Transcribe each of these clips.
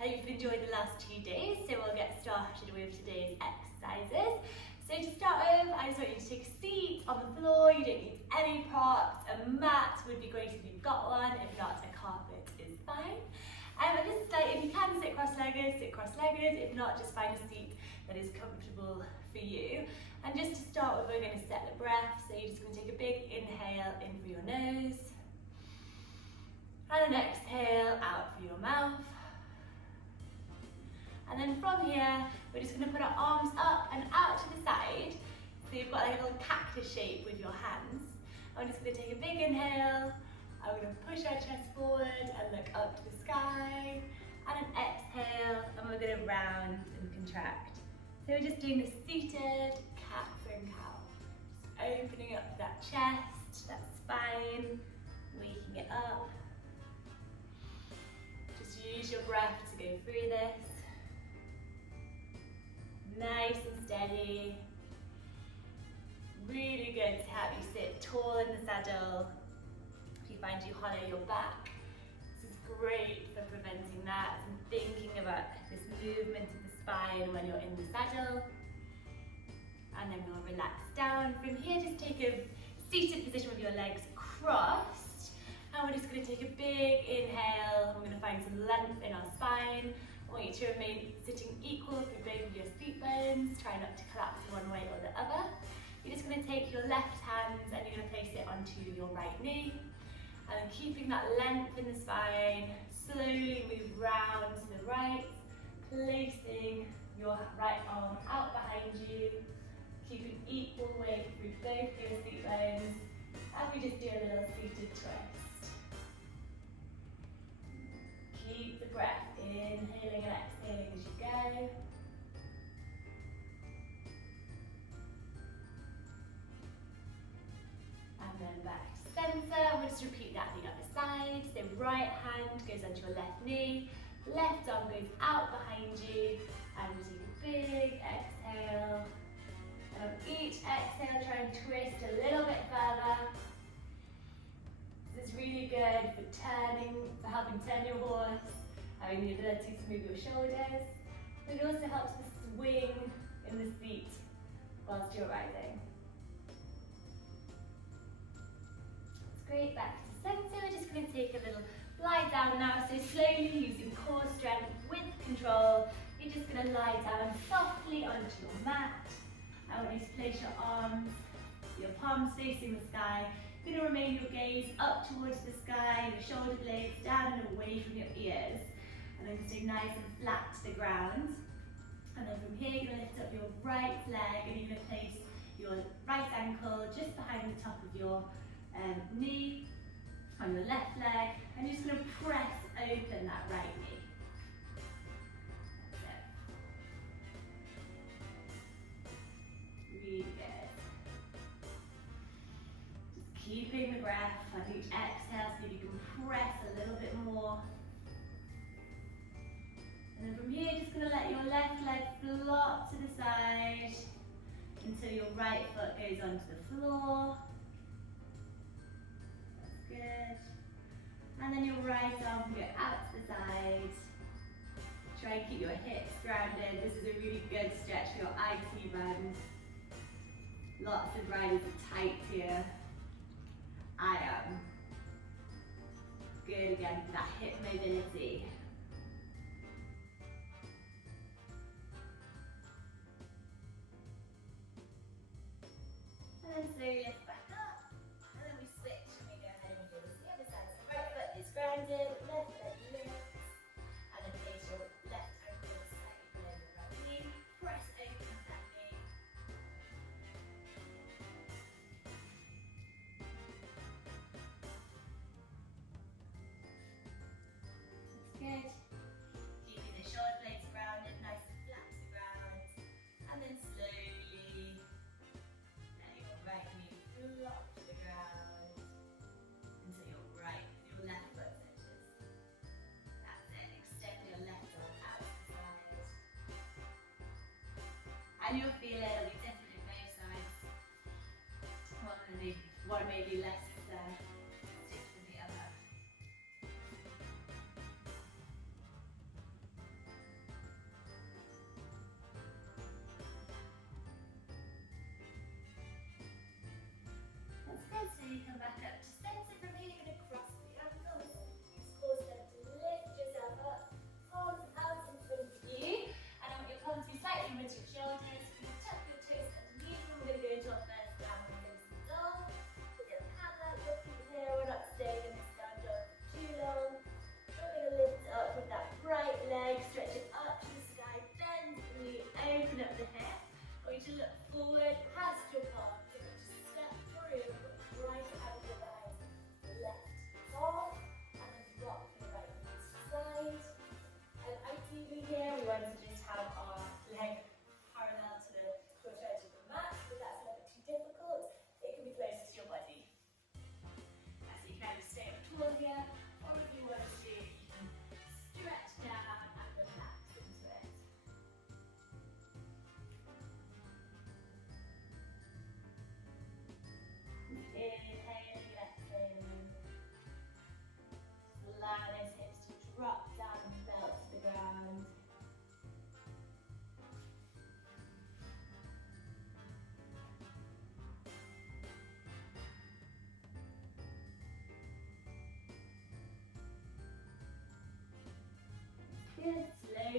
I hope you've enjoyed the last 2 days, so we'll get started with today's exercises. So to start with, I just want you to take a seat on the floor. You don't need any props. A mat would be great if you've got one. If not, a carpet is fine. And just like, if you can sit cross-legged, sit cross-legged. If not, just find a seat that is comfortable for you. And just to start with, we're going to set the breath. So you're just going to take a big inhale in through your nose. And an exhale out through your mouth. And then from here, we're just going to put our arms up and out to the side. So you've got like a little cactus shape with your hands. I'm just going to take a big inhale. I'm going to push our chest forward and look up to the sky. And an exhale, and we're going to round and contract. So we're just doing the seated cat and cow. Just opening up that chest, that spine, waking it up. Just use your breath to go through this. Nice and steady. Really good to have you sit tall in the saddle. If you find you hollow your back, this is great for preventing that and thinking about this movement of the spine when you're in the saddle. And then we'll relax down. From here, just take a seated position with your legs crossed. And we're just going to take a big inhale. We're going to find some length in our spine. I want you to remain sitting equal through both of your seat bones. Try not to collapse one way or the other. You're just going to take your left hand and you're going to place it onto your right knee. And keeping that length in the spine, slowly move round to the right, placing your right arm out behind you. Keep an equal weight through both your seat bones. And we just do a little seated twist. Keep the breath inhaling and exhaling as you go. And then back to center. We'll just repeat that the other side. So right hand goes onto your left knee, left arm goes out behind you, and we take a big exhale. And on each exhale, try and twist a little bit further. This is really good for helping turn your horse, having the ability to move your shoulders, but it also helps to swing in the seat whilst you're riding. That's great, back to center. We're just going to take a little lie down now, so slowly using core strength with control, you're just going to lie down softly onto your mat. I want you to place your arms, your palms facing the sky. You're going to remain your gaze up towards the sky, your shoulder blades down and away from your ears. And then stay nice and flat to the ground. And then from here, you're going to lift up your right leg and you're going to place your right ankle just behind the top of your knee on your left leg. And you're just going to press open that right knee. That's it. Really good. Keeping the breath on each exhale, so you can press a little bit more. And then from here, just going to let your left leg flop to the side until your right foot goes onto the floor. That's good. And then your right arm can go out to the side. Try and keep your hips grounded. This is a really good stretch for your IT band. Lots of riders are tight here. I am. Good again for that hip mobility. And then slowly lift back up. And then we switch and we go ahead and do this the other side. So right foot is grounded, left leg lifts. And then place your left ankle slightly below your right knee. Press open that knee. Good. Keeping the shoulder blades grounded, nice and flat to the ground. And then slowly let your right knee flop to the ground until your left foot touches. That's it. Extend your left arm out to the side. And you'll feel it'll be different in both sides. One may be less stiff than the other.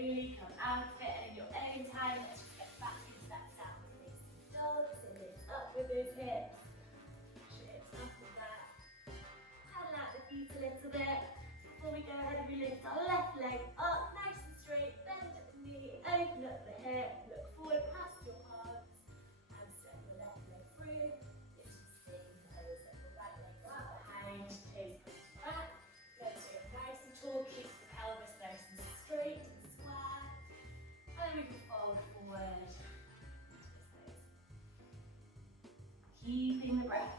slowly come out of it, and in your own time, let's just get back into that downward facing dog. So lift up with those hips, push it up and back, paddle out the feet a little bit. Before we go ahead and we lift our left leg up, nice and straight, bend at the knee, open up the hip, look forward past your arms, and step your left leg through. It's the same pose, step your right leg up behind, toes point back. Go so you're nice and tall, keep the pelvis nice and straight and square. And then we can fold forward into this pose. Keeping the breath.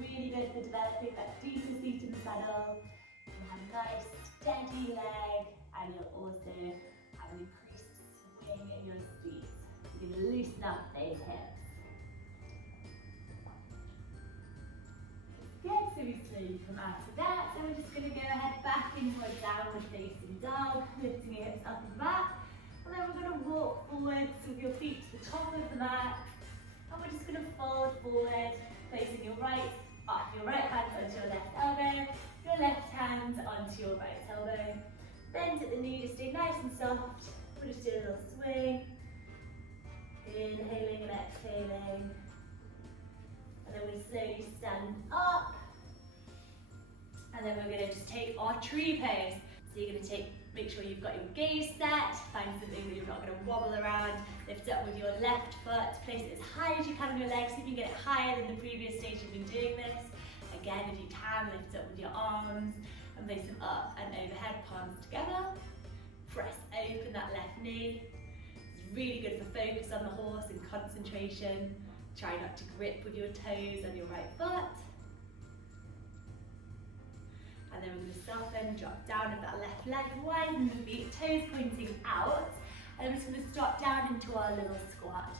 Really good for developing that deeper seat in the saddle. You'll have a nice steady leg, and you'll also have an increased swing in your seat. You're going to loosen up those hips. Good, so we slowly come out of that. So we're just going to go ahead back into a downward facing dog, lifting your hips up and back. And then we're going to walk forwards with your feet to the top of the mat. And we're just going to fold forward, placing your right hand onto your left elbow, your left hand onto your right elbow. Bend at the knee to stay nice and soft. We'll just do a little swing. Inhaling and exhaling. And then we slowly stand up. And then we're going to just take our tree pose. So you're going to make sure you've got your gaze set, find something that you're not going to wobble around, lift up with your left foot, place it as high as you can on your legs, see if you can get it higher than the previous stage you've been doing this. Again, if you can, lift up with your arms and place them up and overhead, palms together. Press open that left knee. It's really good for focus on the horse and concentration. Try not to grip with your toes on your right foot. And then we're going to soften, drop down with that left leg, widen the feet, toes pointing out. And then we're just going to drop down into our little squat.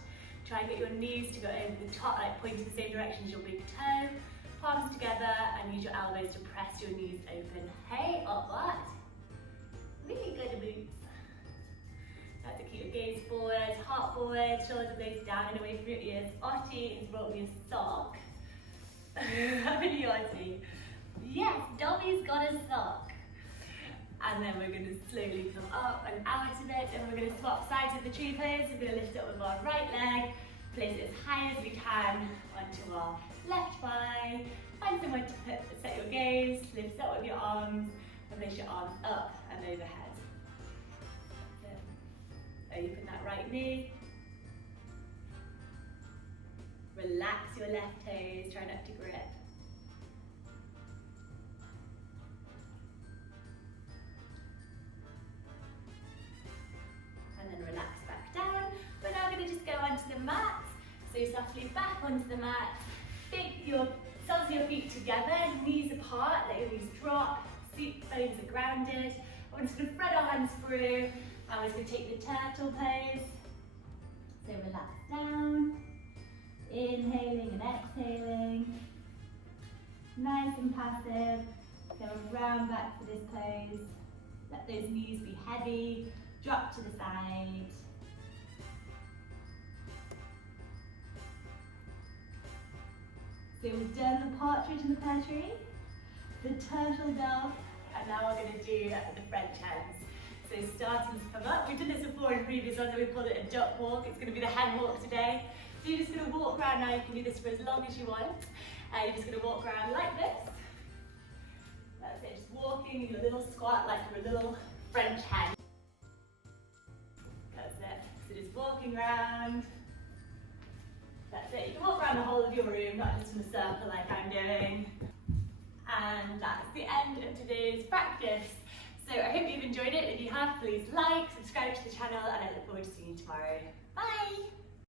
Try and get your knees to go over the top, like pointing the same direction as your big toe. Palms together and use your elbows to press your knees open. Hey, upward. Really good boots. Now to keep your gaze forward, heart forward, shoulders blades down and away from your ears. Otti is brought me a sock. Haven't you, Otti? Yes, Dobby's got a sock. And then we're going to slowly come up and out of it, and we're going to swap sides of the tree pose. We're going to lift up with our right leg, place it as high as we can onto our left thigh. Find somewhere to set your gaze, lift up with your arms, and place your arms up and overhead. Open that right knee. Relax your left toes, try not to grip. And then relax back down. We're now going to just go onto the mat. So softly back onto the mat. Soles of your feet together, knees apart, let your knees drop, seat bones are grounded. We're just going to thread our hands through, and we're just going to take the turtle pose. So relax down, inhaling and exhaling. Nice and passive. Go round back to this pose. Let those knees be heavy. Drop to the side. So we've done the partridge and the pear tree, the turtle dove, and now we're going to do the French hens. So starting to come up. We've done this before in previous ones, we called it a duck walk. It's going to be the hen walk today. So you're just going to walk around now. You can do this for as long as you want. You're just going to walk around like this. That's it, just walking in your little squat like you're a little French hen. That's it. So just walking around. That's it. You can walk around the whole of your room, not just in a circle like I'm doing. And that's the end of today's practice. So I hope you've enjoyed it. If you have, please like, subscribe to the channel, and I look forward to seeing you.